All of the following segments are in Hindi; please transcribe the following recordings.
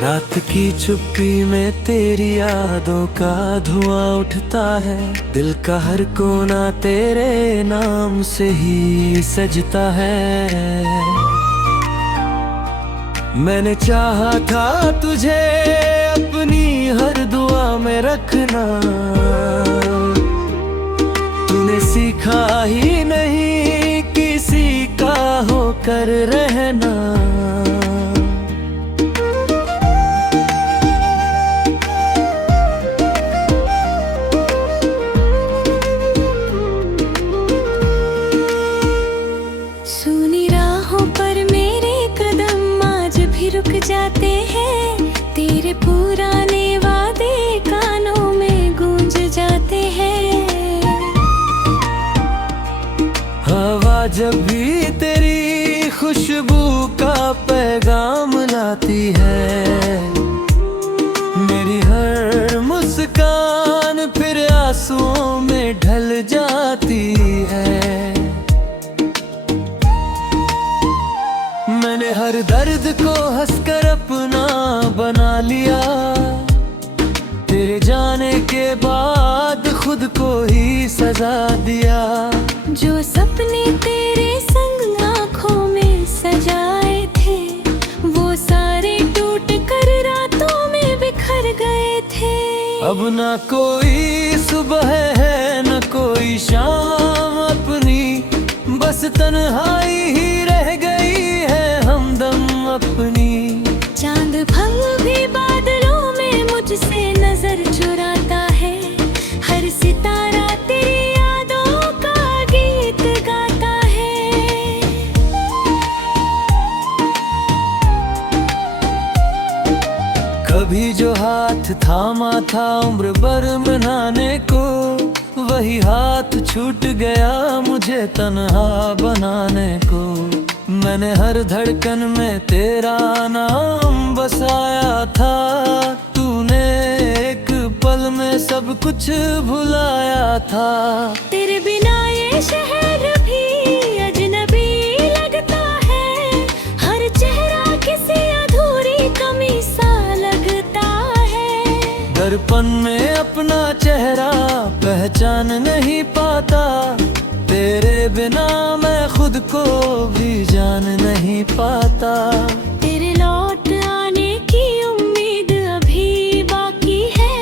रात की चुप्पी में तेरी यादों का धुआं उठता है। दिल का हर कोना तेरे नाम से ही सजता है। मैंने चाहा था तुझे अपनी हर दुआ में रखना, तूने सीखा ही नहीं किसी का होकर रहना। सुनी राहों पर मेरे कदम आज भी रुक जाते हैं, तेरे पुराने वादे कानों में गूंज जाते हैं। हवा जब भी तेरी खुशबू का पैगाम लाती है, मेरी हर मुस्कान फिर आंसुओं में ढल जाती है। मैंने हर दर्द को हंसकर अपना बना लिया, तेरे जाने के बाद खुद को ही सजा दिया। जो सपने तेरे संग आँखों में सजाए थे, वो सारे टूट कर रातों में बिखर गए थे। अब ना कोई सुबह है न कोई शाम अपनी, बस तन्हाई ही रह गई है हमदम अपनी। चांद फल भी बादलों में मुझसे नजर चुराता है, हर सितारा तेरी यादों का गीत गाता है। कभी जो हाथ थामा था उम्र भर मनाने को, वही हाथ छूट गया मुझे तन्हा बनाने को। मैंने हर धड़कन में तेरा नाम बसाया था, तूने एक पल में सब कुछ भुलाया था। तेरे बिना ये शहर भी अजनबी लगता है, हर चेहरा किसी अधूरी कमी सा लगता है। दर्पण में अपना चेहरा पहचान नहीं पाता, तेरे बिना मैं खुद को भी जान नहीं पाता। तेरे लौट आने की उम्मीद अभी बाकी है,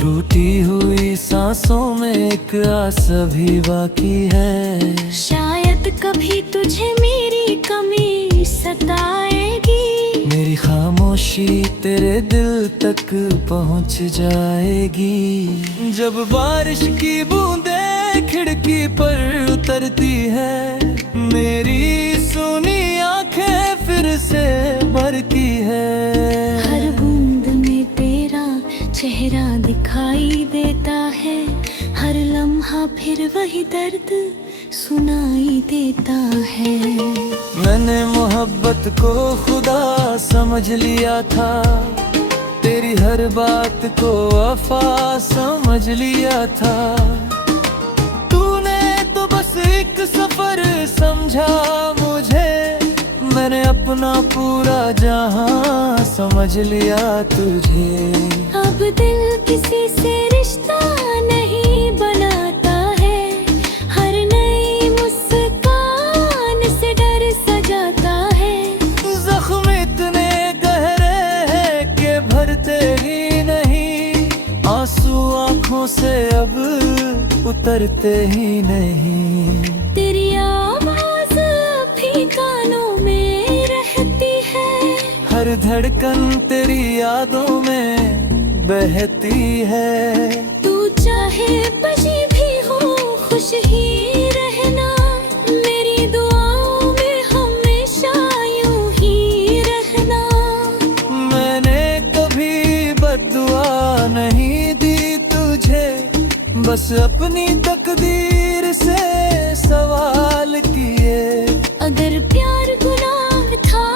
टूटी हुई सांसों में एक आस भी बाकी है। शायद कभी तुझे मेरी कमी सताएगी, मेरी खामोशी तेरे दिल तक पहुंच जाएगी। जब बारिश की बूंदें खिड़की पर उतरती है, मेरी सुनी आंखें फिर से भरती है। हर बूंद में तेरा चेहरा दिखाई देता है, हर लम्हा फिर वही दर्द सुनाई देता है। मैंने मोहब्बत को खुदा समझ लिया था, तेरी हर बात को वफा समझ लिया था। तूने तो बस एक सफर समझा मुझे, मैंने अपना पूरा जहां समझ लिया तुझे। अब दिल किसी से रिश्ता नहीं बनाता है, हर नई मुस्कान से डर सजाता है। जख्म इतने गहरे हैं कि भरते ही नहीं, आंसू आंखों से अब उतरते ही नहीं। तेरी आवाज अभी कानों में रहती है, हर धड़कन तेरी यादों में बहती है। तू चाहे बची भी हो खुश ही रहना, मेरी दुआओं में हमेशा यूं ही रहना। मैंने कभी बद्दुआ नहीं दी तुझे, बस अपनी तकदीर से सवाल किए। अगर प्यार गुनाह था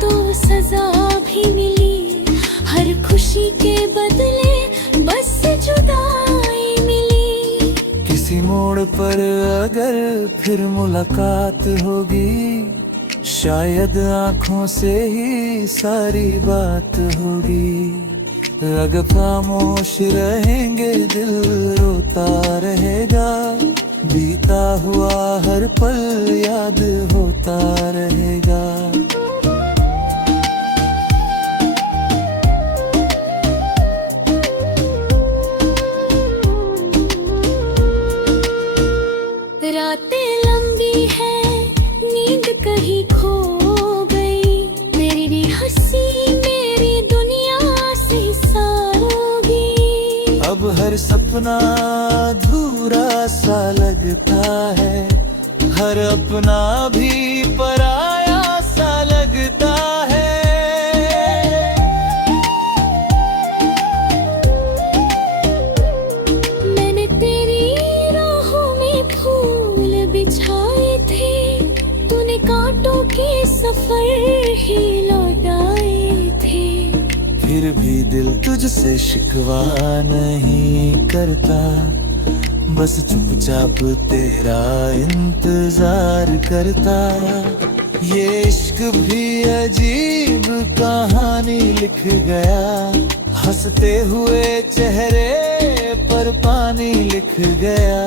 तो सजा भी मिली, हर खुशी के बदले बस जुदाई मिली। किसी मोड़ पर अगर फिर मुलाकात होगी, शायद आँखों से ही सारी बात होगी। अगर खामोश रहेंगे दिल रोता रहेगा, बीता हुआ हर पल याद होता रहेगा। रातें लंबी है, नींद कहीं खो गई, मेरी हंसी मेरी दुनिया से सारोगी। अब हर सपना अधूरा सा लगता है, हर अपना भी पराया सा लगता है। मैंने तेरी राहों में फूल बिछाए थे, तूने कांटों के सफर ही लौटाए थे। फिर भी दिल तुझसे शिकवा नहीं करता, बस चुपचाप तेरा इंतजार करता। ये इश्क भी अजीब कहानी लिख गया, हंसते हुए चेहरे पर पानी लिख गया।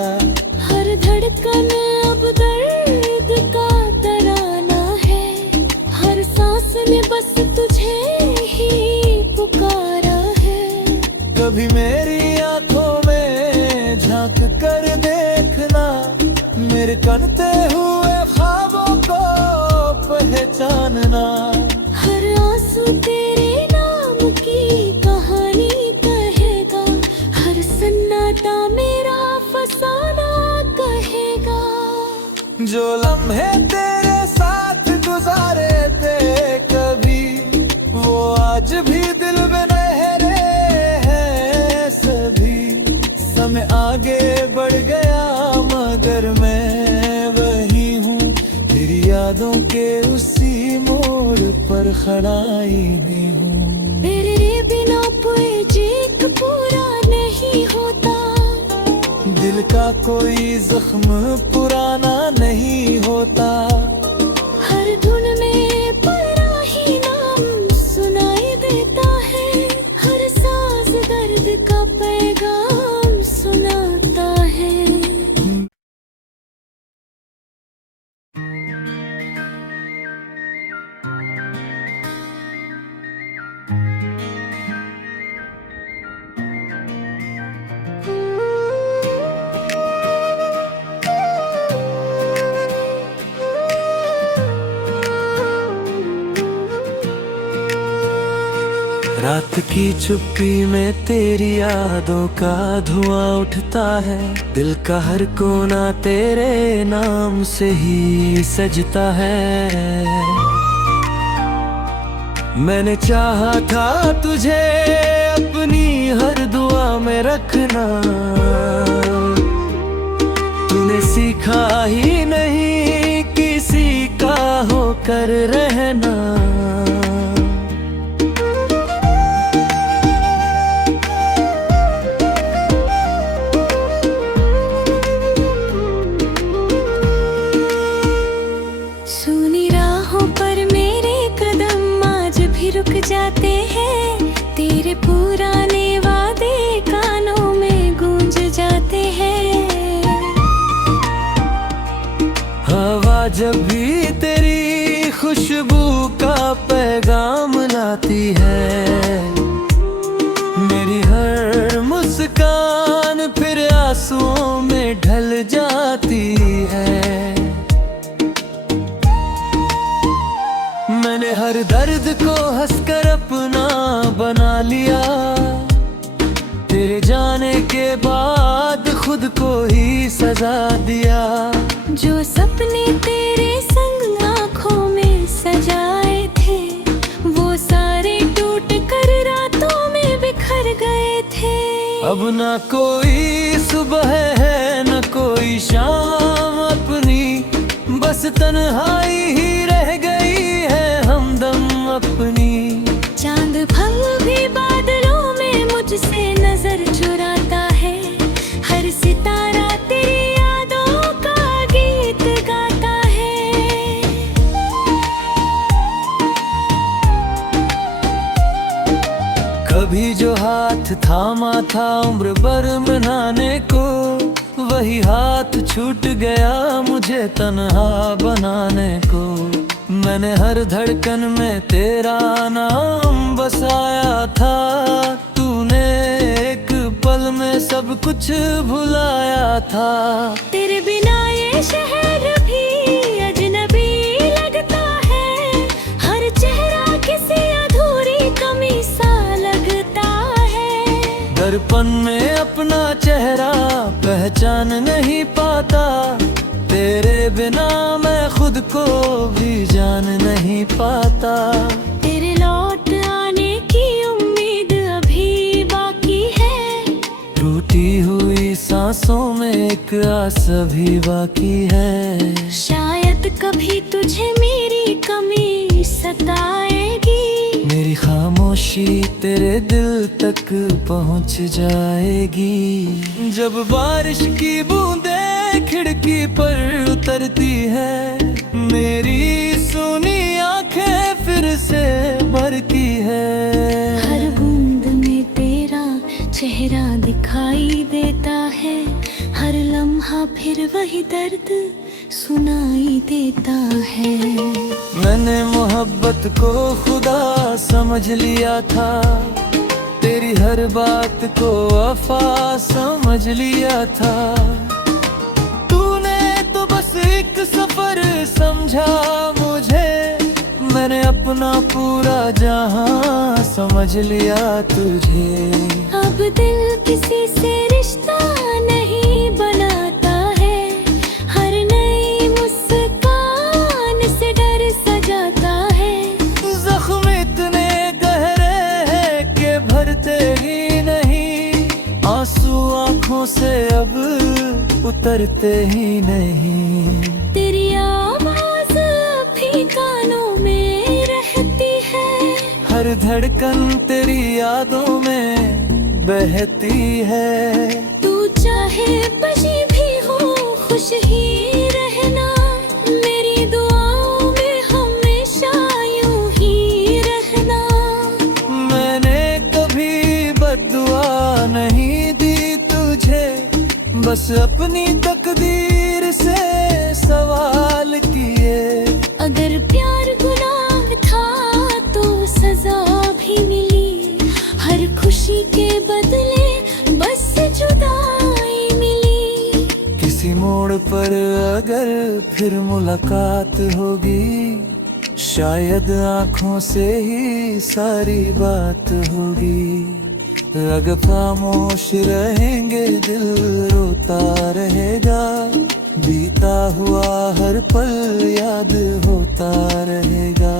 हर धड़कन अब दर्द का तराना है, हर सांस में बस तुझे ही पुकारा है। कभी मेरी आंखों में झांक कर देखना, मेरे कनते हुए ख्वाबों को पहचानना। हर आंसू तेरे नाम की कहानी कहेगा, हर सन्नाटा मेरा फसाना कहेगा। जो लम्हे तेरे साथ गुजारे थे कभी, वो आज भी दिल में नहरे हैं सभी। समय आगे बढ़ गया मगर मैं वही हूँ, तेरी यादों के उसी मोड़ पर खड़ा ही भी हूँ। तेरे बिना कोई जीत पूरा नहीं होता, दिल का कोई जख्म पुराना नहीं होता। हर धुन में परा ही नाम सुनाई देता है, हर सांस दर्द का पैगाम सुनाता है। रात की चुप्पी में तेरी यादों का धुआं उठता है, दिल का हर कोना तेरे नाम से ही सजता है। मैंने चाहा था तुझे अपनी हर दुआ में रखना, तूने सीखा ही नहीं किसी का होकर रहना। सुनी राहों पर मेरे कदम आज भी रुक जाते हैं, तेरे पुराने वादे कानों में गूंज जाते हैं। हवा जब भी तेरी खुशबू का पैगाम लाती है, मेरी हर मुस्कान फिर आंसुओं में ढल जाती है। मैंने हर दर्द को हंसकर अपना बना लिया, तेरे जाने के बाद खुद को ही सजा दिया। जो सपने तेरे संग आँखों में सजाए थे, वो सारे टूट कर रातों में बिखर गए थे। अब ना कोई सुबह है न कोई शाम अपनी, बस तन्हाई ही रह गई है हमदम अपनी। चांद फल भी बादलों में मुझसे नजर चुराता है, हर सितारा तेरी यादों का गीत गाता है। हाथ थामा था उम्र भर मनाने को, वही हाथ छूट गया मुझे तन्हा बनाने को। मैंने हर धड़कन में तेरा नाम बसाया था, तूने एक पल में सब कुछ भुलाया था। तेरे बिना ये शहर भी अजनबी लगता है, हर चेहरा किसी अधूरी कमी सा लगता है। दर्पण में अपना चेहरा पहचान नहीं पाता, तेरे बिना मैं खुद को भी जान नहीं पाता। तेरे लौट आने की उम्मीद अभी बाकी है, टूटी हुई सांसों में एक आस भी बाकी है। शायद कभी तुझे मेरी कमी सताएगी, मेरी खामोशी तेरे दिल तक पहुंच जाएगी। जब बारिश की बूंदें खिड़की पर उतरती है, मेरी सुनी आंखें फिर से भरती है। हर बूंद में तेरा चेहरा दिखाई देता है, हर लम्हा फिर वही दर्द सुनाई देता है। मैंने मोहब्बत को खुदा समझ लिया था, तेरी हर बात को वफा समझ लिया था। तूने तो बस एक सफर समझा मुझे, मैंने अपना पूरा जहां समझ लिया तुझे। अब दिल किसी से रिश्ता नहीं बनाता है, हर नई मुस्कान से डर सजाता है। जख्म इतने गहरे हैं कि भरते ही नहीं, आंसू आंखों से अब उतरते ही नहीं। तेरी आवाज अभी कानों में रहती है, हर धड़कन तेरी यादों में बहती है। तू चाहे बशी भी हो खुश ही रहना, मेरी दुआओं में हमेशा यूं ही रहना। मैंने कभी बद्दुआ नहीं दी तुझे, बस अपनी तकदीर से सवाल किए। अगर प्यार गुनाह था तो सजा भी मिली, हर खुशी के बदले बस जुदाई मिली। किसी मोड़ पर अगर फिर मुलाकात होगी, शायद आंखों से ही सारी बात होगी। अगर खामोश रहेंगे दिल रोता रहेगा, बीता हुआ हर पल याद होता रहेगा।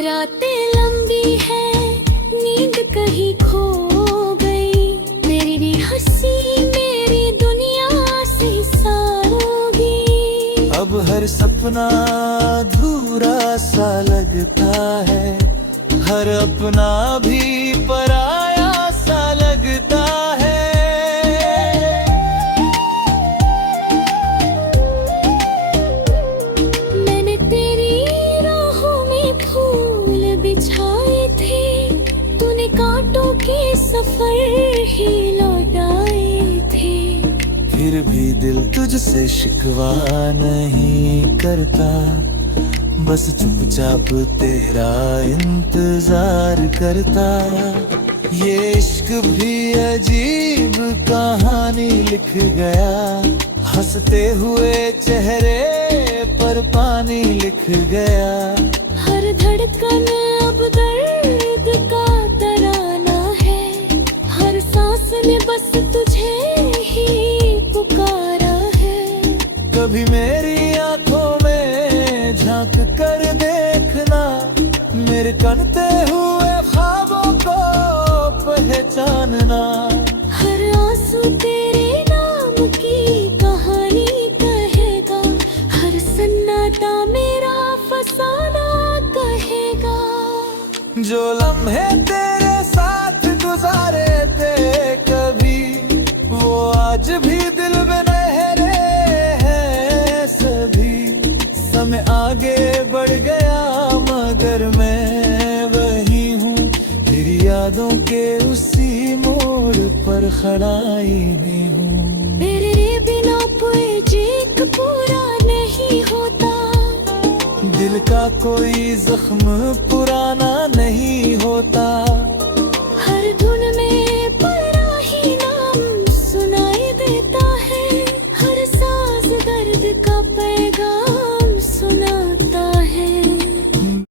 रातें लंबी है, नींद कहीं खो गई, मेरी हंसी मेरी दुनिया से सारोगी। अब हर सपना अधूरा सा लगता है, हर अपना भी पराया सा लगता है। मैंने तेरी राहों में फूल बिछाए थे, तूने कांटों के सफर ही लौटाए थे। फिर भी दिल तुझसे शिकवा नहीं करता, बस चुपचाप तेरा इंतजार करता। ये इश्क भी अजीब कहानी लिख गया, हंसते हुए चेहरे पर पानी लिख गया। हर धड़कन अब दर्द का तराना है, हर सांस में बस तुझे ही पुकारा है। कभी मेरी आंखों में झांक कर देखना, मेरे कनते हुए ख्वाबों को पहचानना। हर आंसू तेरे नाम की कहानी कहेगा, हर सन्नाटा मेरा फसाना कहेगा। जो लम्हे तेरे साथ गुजारे थे कभी, वो आज भी दिल में लहरे के उसी मोड़ पर खड़ाई भी हूँ। तेरे बिना पोएजिक पूरा नहीं होता, दिल का कोई जख्म पुराना नहीं होता।